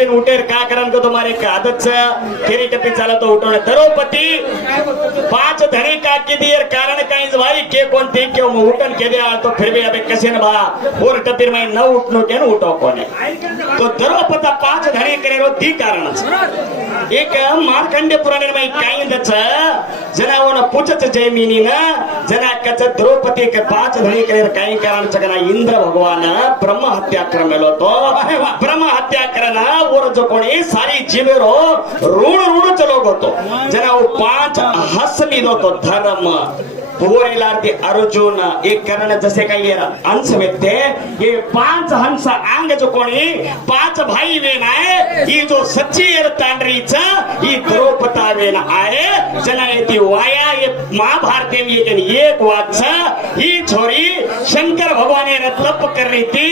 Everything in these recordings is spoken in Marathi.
टप्पीन उठेर का कारण को तुम्हारे एक आदत से केरी टप्पी चाला तो उठवणे द्रौपदी 5 धणी का के दियर कारण काहीच भाई के कोणते के उठन के दिया तो फिर भी अबे कसे न बा और टप्पीर में न उठनो के न उठो कोने तो द्रौपदी 5 धणी करेरो ती कारण एक मार्कंडे पुराणे में काही दच जनावोन पूछत जयमिनी न जना कच द्रौपदी के 5 धणी करे काही कारण चगना इंद्र भगवान ब्रह्म हत्या करमेलो तो ब्रह्म हत्या करना और जो कोणी सारी जीवेरो ऋण ऋण चलो गोतो जना वो 5 हस लिदो तो धर्म पोरेलार्दी अर्जुन एक कारण जसे काही अंश व्यक्ते ये 5 हंस अंग जो कोणी 5 भाई वेन आहे ही जो सच्ची तांडरीच ही द्रौपदा वेन आहे जना येती वाया ये महाभारत में एक वाच ही छोरी शंकर भगवान ने तप कर रही थी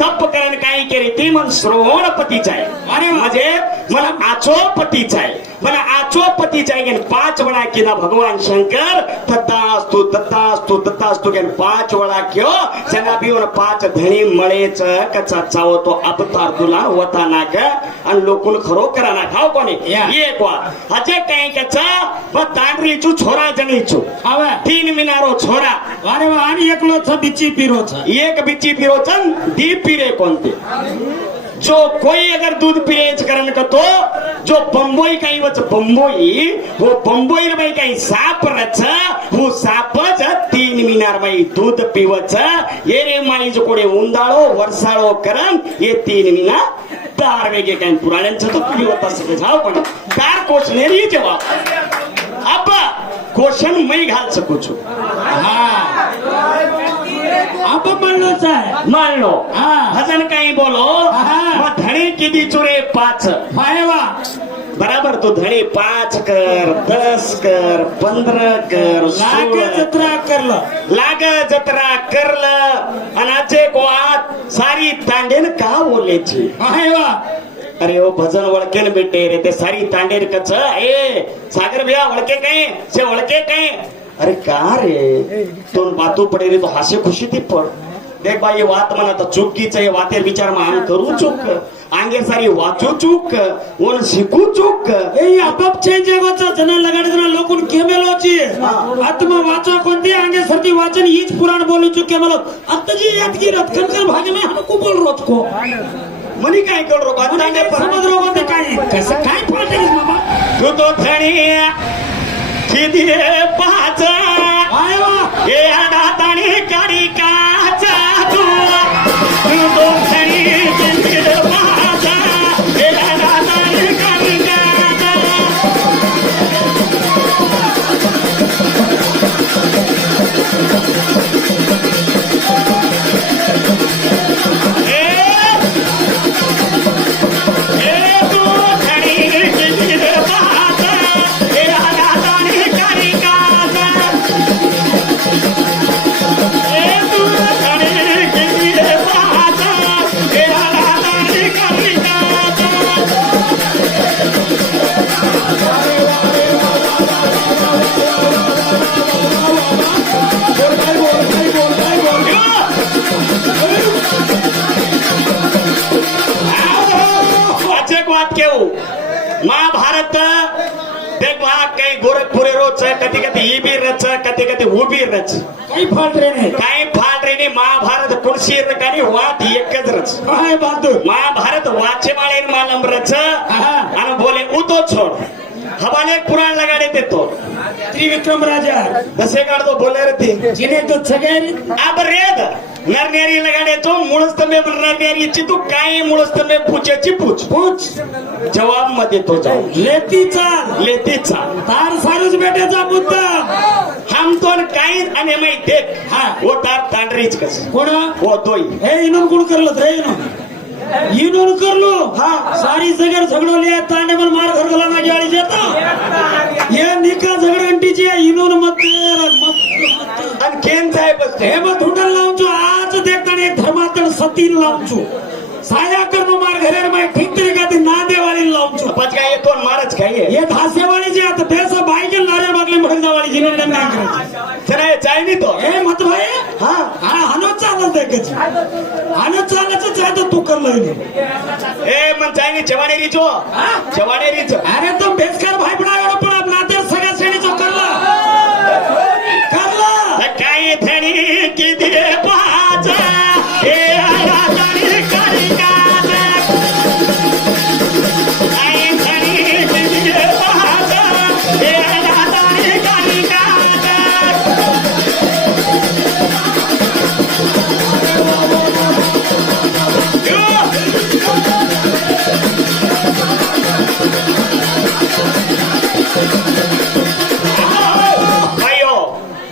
तप करण काही केली ती मन श्रवण पतीचा आहे अरे म्हणजे मला आचो पतीचा आहे मला आचो पतीचा आहे 5 वेळा केला भगवान शंकर तथास्तु के 5 वेळा क्यों जना बियोन 5 धणी मळेच कचा चाव तो अवतार तुला होता ना का आणि लोकून खरो करा ना खाव कोणी एक वा अजे काही कचा व तांडरी चू छोरा जणी चू आवे 3 मिनारो छोरा अरे वा आणि एकलो छ बिची पिरो छ एक बिची पिरो छ दी पिरे कोणते जो कोई अगर दूध पिएच करन का तो जो बंबोई काही वच बंबोई वो बंबोई रे भाई काही साप रच वो साप 3 मिनार भाई दूध पिवच ये रे माई जो कोडे उंदाळो वर्षाळो करन ये 3 मिना 4 वेगे काही पुराण्यांचं तो पिवत असते जाव पण 4 क्वेश्चन रे जवाब अब क्वेश्चन मैं घाल सकू छु हां अब मान लो हजन काही बोलो मग धणी किती चुरे 5 बराबर तो धणी 5 कर 10 कर 15 कर लाग जत्रा करलं अनाचे गोआत सारी तांडेन का बोलेची अरे ओ भजन वळकेन बेटे रे ते सारी तांडेर कच ए सागर भैया वळके काही से वळके काही अरे का रे तो बातू पडे रे तो हासे खुशी ती पड देख भाई ये बात मना तो चुकीच आहे वातेर विचार मान करू चूक आंगे सारी वाचू चूक ओन शिकू चूक ए आपाप चेंज जगाचा जना लगाडे जना लोकून केमेलोची आत्मा वाचा कोणती आंगे सरती वाचन हीच पुराण बोलू चूक केमेलो आत्ताजी यादगी रत्कनकर भागे में हमको बोल रोज को मनी काय कर रो बांधाने समज रो ते काय कसं काय फाटे मामा तू तो धणी किती 5 आयवा ए आडाताणी काडी काचा तू तो धणी किती 5 ए आडाताणी काडी काचा महाभारत देख वहां कई गोरखपुरे रोज कधी कधी ही भी रच कधी कधी वो भी रच काही फाट रे नाही काही फाट रे नाही महाभारत कुर्सी रकानी वाट एकच रच काय बात महाभारत वाचे माळे मालम रच आणि बोले उतो छोड हवाले पुराण लगाडे देतो त्रिविक्रम राजा दसे काढतो बोले रे ते जिने तो सगळे अब रेद नरनेरी लगाडे तो मुळस्तंबे नरनेरीची तू काय मुळस्तंबे पूछेची पूछ जवाब मध्ये तो जाऊ लेतीचा तार सारूच बेट्याचा मुद्दा हम तो काही आणि माई देख हा वो तार तांडरीच कस कोण वो तोय हे इनून कोण करलं रे इनून करलो हा सारी जगर झगडो लिया तांडे मला मार घर गला माझी आळी देता ये निका झगडंटीची इनून मत आणि केन साहेब हे मत हुटल लावचो आज देखताने धर्मातन सतीन लावचो साया करनो मार घरेर माय ठीक तरीका ते ना देवाली लावचो पच काय येतो मारच काय ये धासेवाली जे आता देसा बाईके नारे मागले मडकदावाली जिने नाही करायची चला जाय नी तो हे मत भाई हा हा हनो चालत देखच आणि चालायचं जायचं तू करलं ए मन चायनी चवाणे रिचो चवाणे रिच अरे तो बेसकर भाई बनावं पण आपला नाते सगळ्या श्रेणीचं करला काय धणी किती पाचा हे राजाने करी काजा काय धणी किती पाचा हे राजाने करी काजा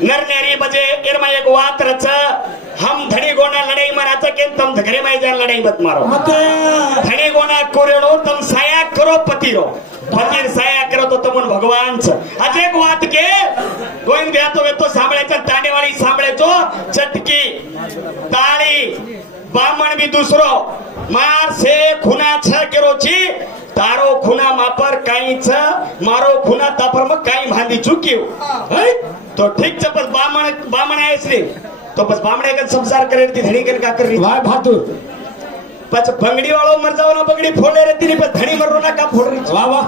नरनेरी बजे इरमा एक वात रच हम धनी गोना लड़ाई मराच के तुम घरे में जान लड़ाई मत मारो धनी गोना कोरेणो तुम साया करो पतिरो पतीर साया करो तो तुम भगवान छ आज एक वात के गोविंद गया तो सांभळायचा ताडेवाळी सांभळायचो चटकी ताळी बामण भी दूसरो मार से खुना छ केरोची तारो खुना मापर काई छ मारो खुना तापर मग काई भांदी चुक्यो तो ठीक छ बस बामण आहे श्री तो बस बामणे का संसार करे ती धणी कर का कर रही वाह बहादुर बस बंगड़ी वालों मर जाओ ना बंगड़ी फोड़े रहती नहीं बस धणी मरो ना का फोड़ रही वाह वाह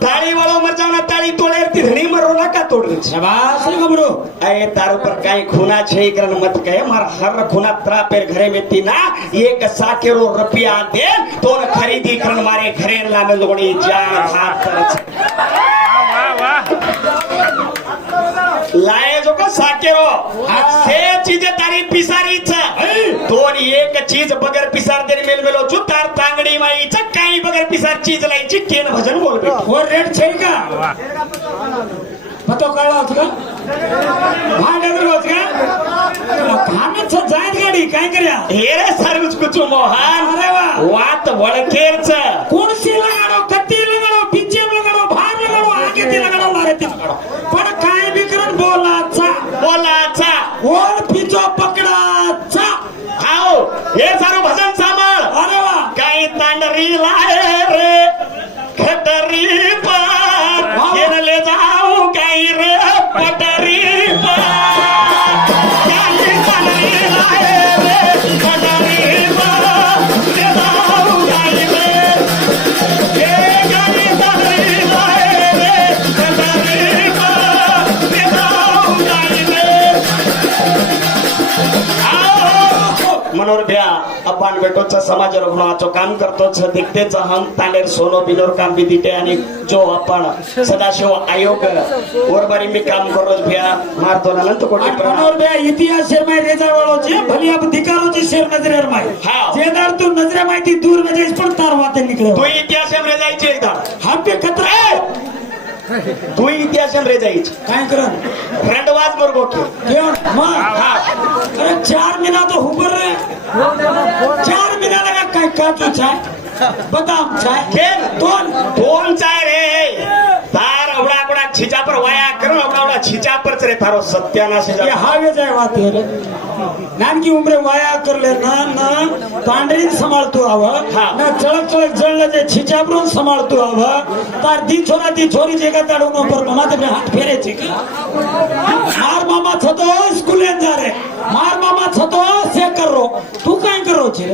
ताली वालों मर जाओ ना ताली तोड़े रहती धणी मरो ना का तोड़ रही शाबाश रे गबरो अरे तारो पर काई खूना छे करन मत कहे मार हर खूना त्रा पेर घरे में ती ना एक साकेरो रुपया दे तो न खरीदी करन मारे घरे लामे लोगणी जान हाथ लाए जो को साकेरो से चीजें तारी पिसारी छ दोन एक चीज बगर पिसार देने मेल मेलो चु तार तांगडी माई छ काही बगर पिसार चीज लाईची केन भजन बोल बे वो रेड छे का पतो कळला होत का भांडर होत का खानच जायत गाडी काय करया हे रे सर्वच कुछ मोहन अरे वाह वात वळखेर छ कोण सी लगाडो कत्ती लगाडो पिचे लगाडो भार लगाडो आगे ती लगाडो मारे ती लगाडो पण काय बी करन बोलाचा बोलाचा ओळ पिचो पकडाचा आओ हे सारो भजन सांभाळ अरे वाह काही तांडरी लाए रे खटरी पर घेर ले जाऊ काही रे पटरी पर काही तांडरी लाए रे खटरी पर ले जाऊ काही रे हे काही तांडरी लाए रे खटरी पर ले जाऊ काही रे मनोर भ्या आपण बेटोचा समाज रघुनाथचं काम करतोच दिखतेच हम तांडेर सोनो बिनोर काम बी दिते आणि जो आपण सदाशिव आयोग वरबारी मी काम करोच भ्या मारतो अनंत कोटी मनोर भ्या इतिहास शेर माय रेजा वाळो छे भली आप दिकारोची शेर नजरेर माय हाँ जेदार तू नजरे माहिती दूर में जाईस पण तार वाते निकळे तू इतिहास रे जायची एकदा हा पे खतरा तू इतिहास रे जायची काय करन रंडवाज बरोबर की केवण मा अरे 4 महीना तो ऊपर रे 4 महीना लगा काय काजू चाय बदाम चाय केन दोन चाय रे तार अवडा अवडा छिचा पर वाया करो अवडा अवडा छिचा पर रे थारो सत्यानाश ये हावे जाय वात रे नानकी उमरे वाया करले ना ना तांडरीन संभाळतो आव ना चळक चळक जळले जे छिचाबरून संभाळतो आव तार दी छोरी जेगा ताडू नो पर मामा ते हाथ फेरे छे की मार मामा छतो स्कूले जा रे मार मामा छतो से करो तू काय करो छे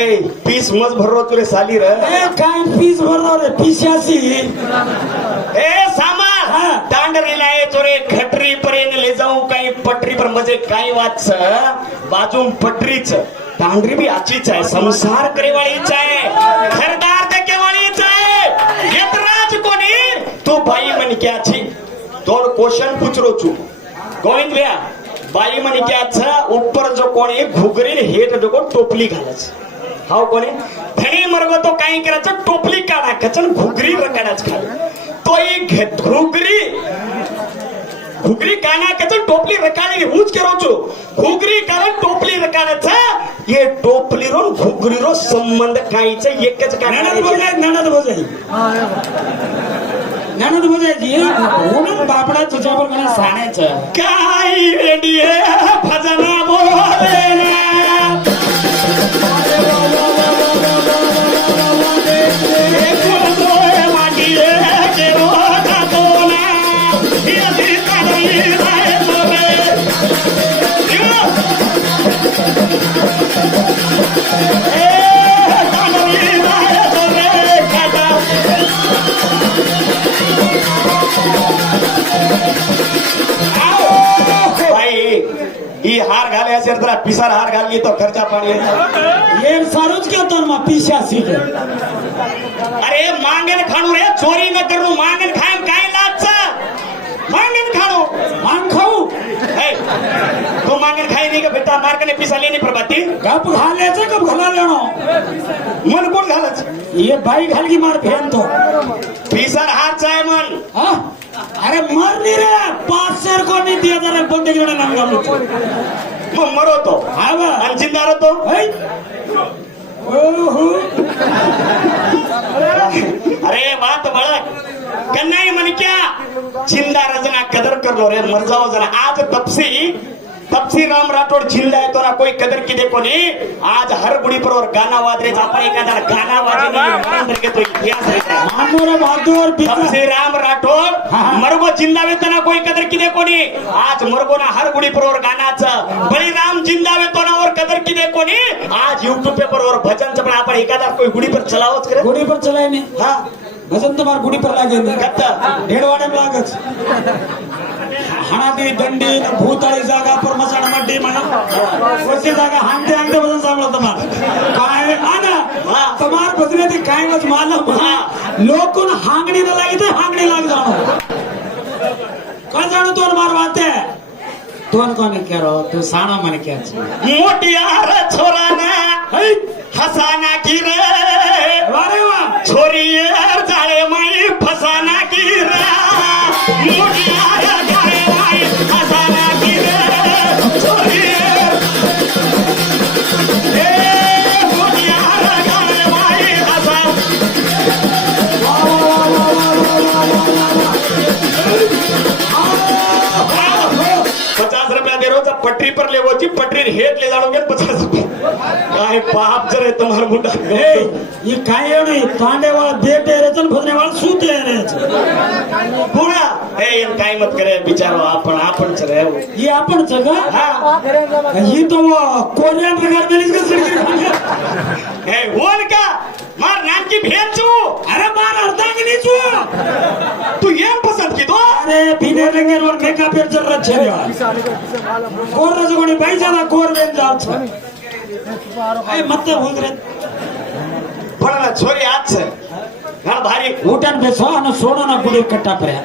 ए पीस मज भरो तुरे साली रे ए काय फीस भरलो रे 85 ए सामा तांडरी लाए चोरे खटरी पर्यंत ले जाऊ काही पटरी पर मजे काही वाच बाजूम पटरीच तांडरी भी आचीच आहे संसार करेवाळीच आहे घरदार देकेवाळीच आहे यतराज कोणी तू बाई मन क्या छी दोन क्वेश्चन पूछरो छु गोविंद भैया बाई मन क्या छ ऊपर जो कोणी घुगरी हेट जो टोपली घालच हाव कोणी धणी मरगो तो काही करायचं टोपली काढा कचन घुगरी रकाडाच खाल तोय घुगरी काना कचन टोपली रकाडी हुंच करो छु घुगरी कारण टोपली रकाडाचा ये टोपली रो घुगरी रो संबंध काहीच एकच ननद बोजायची म्हणून बापडा तुझ्यावर मला सांगायचं काय रेडिये भजना बोले ना जरा पिसार हार घालली तो खर्चा पाणी ये सारूच घेतो ना पिशासी अरे मांगन खाणू रे चोरी न करू मांगन खायम काय लाच मांगन खाणू मांग खाऊ ए, तो मांगन खाई नहीं का बेटा मार्कने पिसा लेनी प्रभाती गप घालायचं गप घाला लेणो मन कोण घालच ये बाई घाल की मार फेन तो पिसार हार चाय मन हाँ? अरे मर नहीं रे 500 को नहीं दिया था रे बंदे की नाम गालू मग मरो तो हाँ बा आणि जिंदा तो है ओहो अरे बात बळक कन्नाई म्हण क्या जिंदा रजना कदर करलो रे मर जाओ जना आज तपसी राम राठोड जिल्हा येतो ना कोई कदर की देखो नी आज हर गुडी पर गाना वाजरे आपण एखादा गाना वाजले घेतो इतिहास मानोरा बहादुर तपसी राम राठोड मरगो जिंदा येतो ना कोई कदर की देखो नी आज मरगो ना हर गुडी पर गाण्याचं बळीराम जिंदा येतो ना और कदर की देखो नी आज यूट्यूब पेपर वर भजनचं पण आपण एखादा कोई गुडी पर चलावच करे गुडी पर चलाय नहीं हा भजन तुम्हार गुडी पर लागे कत्ता ढेडवाडे लागच हाणादी दंडी न भूताळी जागा पर मसाण मड्डी म्हणा वरची जागा हांगते हांगते भजन सांगलं तुम्हाला काय आना तुम्हार भजने ते काय वच मालूम लोकून हांगणी न लागे ते हांगणी लाग जाणो काय जाणो तोर मार वाते तोन कोने केरो तू साणा मने केच मोटियार छोराना हसाना की रे अरे वा छोरी जाळे माई फसाना की रे मोटियार जाळे माई हसाना की रे छोरी मोटियार जाळे माई हसा 50 रुपया दे रोज पटरी पर ले वो पटरी हेट ले जाओगे 50 रुपये काय पाप जरे तुम्हारा मुंडा ये काय नाही तांडेवाळ बेटे रे चल भजने वाळ सूते रे पुणा ए काय मत करे बिचारो आपणच रे ये आपण सगळं हा ही तो कोरियन प्रकार में इसका सड़की ए बोल का मार नाम की भेजू अरे मार अर्धांगिनी छु तू ये पसंद की तो अरे बिने रंगे और मेकअप पे चल रहा छे कोर रजगोणी पैसा ना कोर वेन जात ए मत होत रे पडला छोरी आज हा भारी ऊटन बेसो आणि सोडो ना गुडी कट्टा पर्या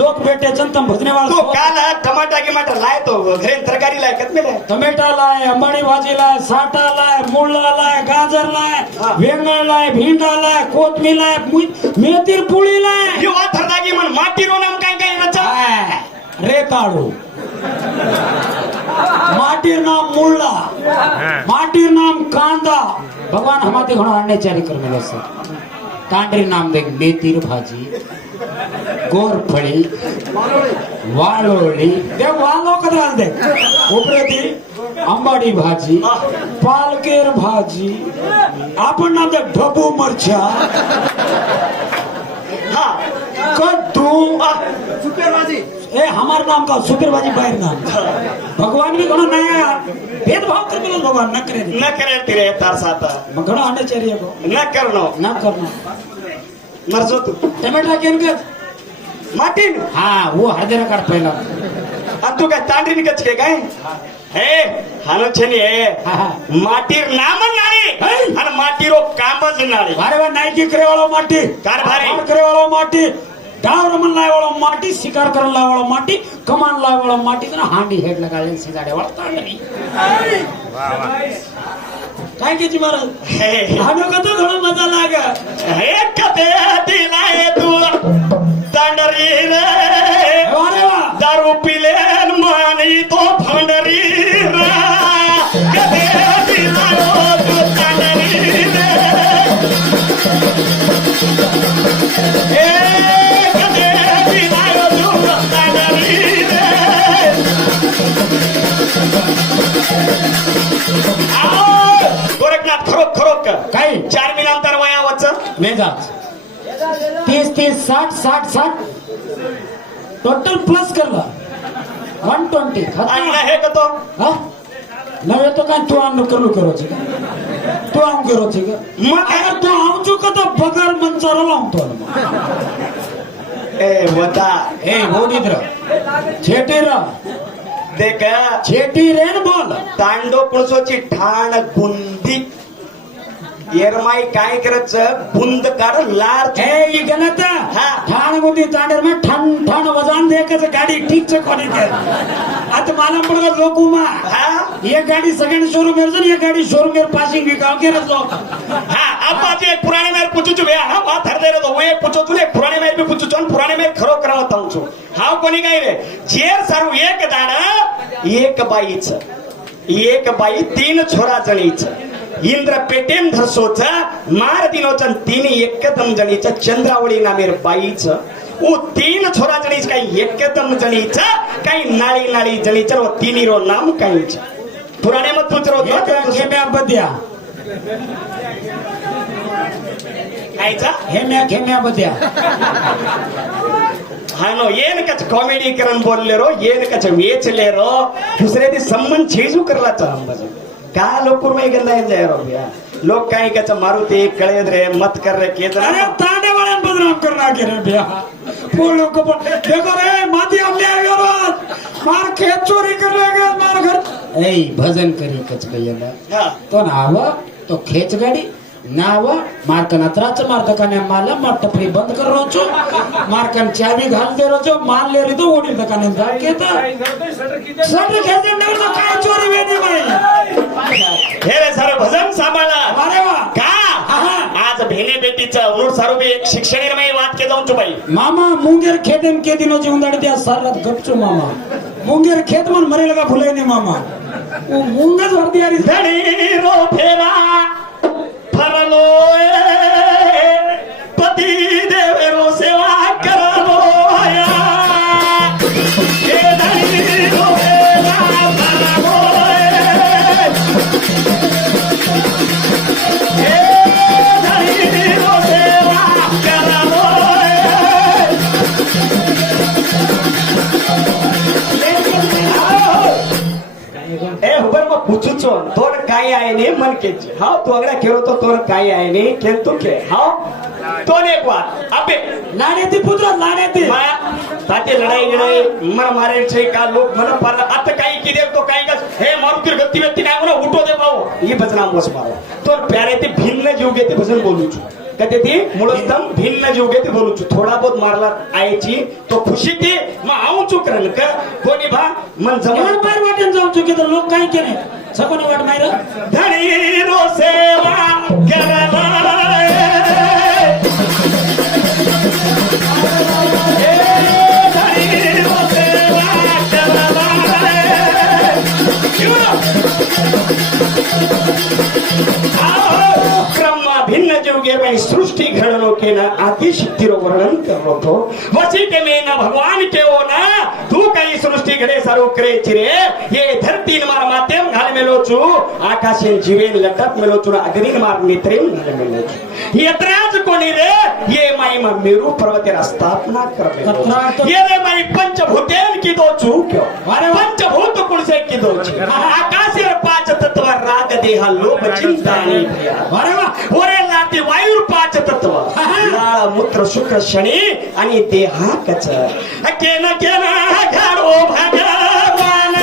लोक बेटे चंतम भजने वाला तो काल टमाटा गिमाटा लाय तो घरी तरकारी लाय कत में टमेटा लाय अंबाडी भाजी लाय साटा लाय मुळा लाय गाजर लाय वेंगण लाय भिंडा लाय कोथमीर लाय मेथीर पुळी लाय यो वाथर दागी मन माटी रो नाम काय काय रचा रे काढू माटीर नाम मुळा माटीर नाम कांदा भगवान हमारे घणो आणणे चारी करने सर तांडरी नाम देख मेथीर भाजी गोरफळी वाळोळी ते वालो कदा दे उपरेती अंबाडी भाजी पालकेर भाजी आपण नाम दे ढबू मरचा हा कद्दू सुपर भाजी ए हमार नाम का सुपर भाजी बाहेर नाम भगवान भी घणो नया भेदभाव कर मिलो भगवान न करे तेरे तार साता मग घणो आणणे चाहिए को न करनो ना करना मरजो तू टमाटा केन के माटीन हाँ वो हळदीरा काढ पहिला आणि तू काय तांडरी कच के काय हे हानो छनी हे माटीर नाम नाळी आणि माटीरो कामज नाळी अरे वा नाही की करे वाळो माटी कारभारी करे वाळो माटी डावर मन लाय वाळो माटी शिकार करन लाय वाळो माटी कमान लाय वाळो माटी ना हांडी हेड लगाले सिजाडे वाळो तांडरी काय केजी महाराज आम्ही कतो घणो मजा लाग हे कते दिलाय तू तांडरी रे अरे वा दारू पिलेन मानी तो भांडरी रे कते दिलाय तू तांडरी रे ए कते दिलाय तू तांडरी रे गोरखनाथ खरोक काय 4 महिन्यानंतर वयावच मेजाज 30 60 टोटल प्लस करला 120 आणि खतम हे कतो हा नवे तो काय तू आम करू करो छी तू आम करो छी मग अगर तू आम चुका तो बगर मंचारो लावतो ए वदा ए बोडीद्र छेटेर देख छेटी रेन बोल तांडो पुणसोची ठाण गुंदी एरमाई काय करायचं बुंद काढ लार ए ये गलत हा. ठाण गुदी तांडर में ठण ठण वजन देखच गाडी ठीक से कोणी कर आता मला पडगा लोकुमा हा ये गाडी सेकंड शोरूम में ये गाडी शोरूम में पासिंग भी गांव के रखो हा अब आज एक पुराने मेर पूछू छु हा बात हर दे तो वो एक पूछो तू एक पुराने मेर भी पूछू छु पुराने मेर खरो करावं ताऊ छु हा कोणी काय रे जेर सारू एक दाण एक बाई तीन छोरा जणीच इंद्र पेटेम धरसोच मार दिनोच तीन एकदम जणीच चंद्रावळी नामेर बाईच ओ तीन छोरा जणीच काही एकदम जणीच काही नाळी नाळी जणीच व तीनी रो नाम काहीच पुराने मत पुचरो हे म्या बद्या कायचा हे म्या बद्या हानो ಏನ್ ಕಚ ಕಾಮಿಡೀಕರನ್ बोललेरो ಏನ್ ಕಚ ವೇಚಲೇರೋ दुसरे दी संबंध छेजू करला चांबज का लोकुर में गंदा है जायरो भैया लोग काई कच मारुति कळेद्रे मत कर रे के अरे ताने वाले बदनाम करना के रे भैया बोलो को देखो रे माती हमने आयो मार खेत चोरी कर लेगा मार घर ए भजन करी कच भैया तो नाव तो खेच गाडी नाव मार्कन अत्राच मार्दकाने माला मार टपरी बंद कर रो छो मार्कन चाबी घाल दे रो छो मान ले री तो ओडी दकाने जाल के तो सब खेते नवर तो काय चोरी वेदी भाई हे रे सारे भजन सांभाळा अरे वा का आज भेने बेटीचा उरुड सारू बे एक शिक्षणीरमय वाद के जाऊन छु भाई मामा मुंगेर खेतेम के दिनो जी उंदाडी त्या सारत गपचो मामा मुंगेर खेत मन मरे लगा फुले ने मामा वो मुंगज वर्दी आरी धणी रो फेरा फरलो पति देवेरो सेवा करलो आया हे धणी रो फेरा फरलो हे धणी रो सेवा करलो ए हुबर मग पूछू छो तोर काय आहे ने मन के हाव तो अगला केरो तो तोर काय आहे ने के तू के हाव तो ने एक बात अबे लाणे ती पुत्र लाणे ती माया ताते लढाई मर मारे छे का लोक मन पर आता काही की दे तो काही का हे मारुती गती व्यक्ती काय म्हणा उठो दे भाऊ ही भजना मोस मारो तोर प्यारे ते भिन्न जीव घेते भजन बोलू छु कते ती मुळस्तम भिन्न जीव घेते बोलू छु थोडा बहुत मारला आयची तो खुशी ती मग आऊ छु करन का कोणी भा मन जमन बाहेर वाटेन जाऊ चुकी तर लोक काय केले सकोनी वाट मायर धणी रो सेवा करला भिन्न जीवगे में सृष्टि घड़नो के ना आदि शक्तिरो वर्णन करो तो वसी के में ना भगवान के हो ना तू कई सृष्टि घड़े सारो करे चिरे ये धरती मार माध्यम घाल में लोचू आकाशे जीवेन लटक में लोचू अग्नि मार नेत्रेम घाल में लोचू ये त्राज कोणी रे ये माई मा मेरू पर्वतेर स्थापना करले ये रे माई पंचभूतेन की दो चू क्यों अरे पंचभूत कुण से की दो आकाशेर पांच तत्व राग देह लोभ चिंता नहीं भया अरे वाह ओरे लाती वायू पाच तत्व लाळ मूत्र शुक्र शनी आणि देहाकच केना केना घाडो भगवान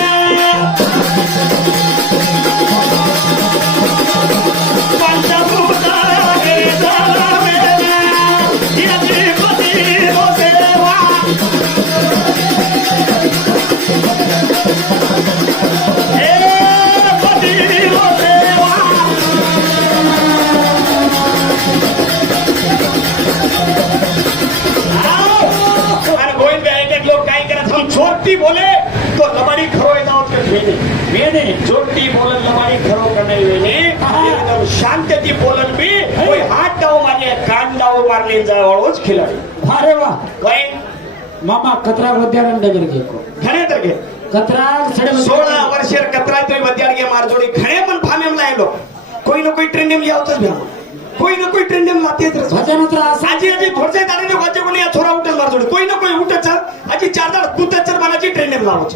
पंचभूत हे जावेना यदि पती रो सेवा हे पती रो सेवा गोविंद एक लोग काय करत हम छोटी बोले तो लबाड़ी खरो जाओ वेने छोटी बोलन लबाड़ी खरो करने वेने एकदम शांतती बोलन भी कोई हात डाव मारले कान डाव मारले जावळोच खिलाडी अरे वाह काय मामा कतरा वद्यारण नगर गेको घणे तर घे कतरा 16 वर्षेर कतरा तरी वद्यार गे मार जोडी घणे पण फामेम लायलो कोई ना कोई ट्रेंडिंग यावतच भ्या कोई ना कोई ट्रेंडिंग लाते भजन आजी आजी थोडसे दाडे वाजे कोणी या छोरा उठल मार जोडी कोई ना कोई उठच आजी चार दाड कुतच बनाची ट्रेंडिंग लावच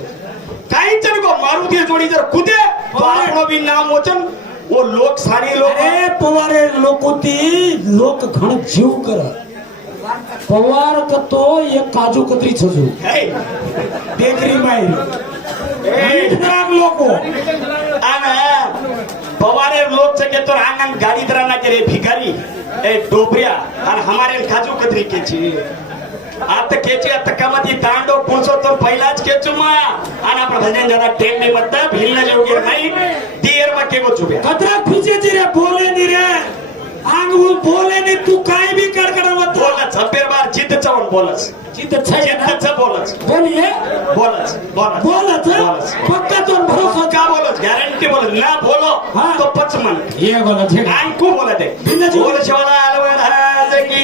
काही जण को मारुती जोडी जर कुदे तो आपणो भी नाम वचन वो लोक सारी लोक अरे पवारे लोकोती लोक घण जीव कर पवार कतो एक काजू कतरी छजू हे देखरी माई लोक पवारे लोग के तो आंगन गाड़ी दराना के रे भिखारी ए डोबरिया आणि हमारे खाजू कदरी केची आता केची आता कमती तांडो पुलसो तो पहिलाच केचू मा आणि आपण भजन जरा टेंडी मत भिल्ल जेवगे नाही तीर मक्के को चुबे कतरा खुशीची रे बोले नी रे आंग बोले नी तू काय बी कडकडा मत बोलच हपेर बार जित चवण बोलच जित छय बोलच बोलिए बोलच बोलच बोलच पक्का तो भरोसा का बोलच गॅरंटी बोलच ना बोलो हाँ. तो पच मन ये बोला ठीक आणखू बोलत आहे बोल शिवाला आलो की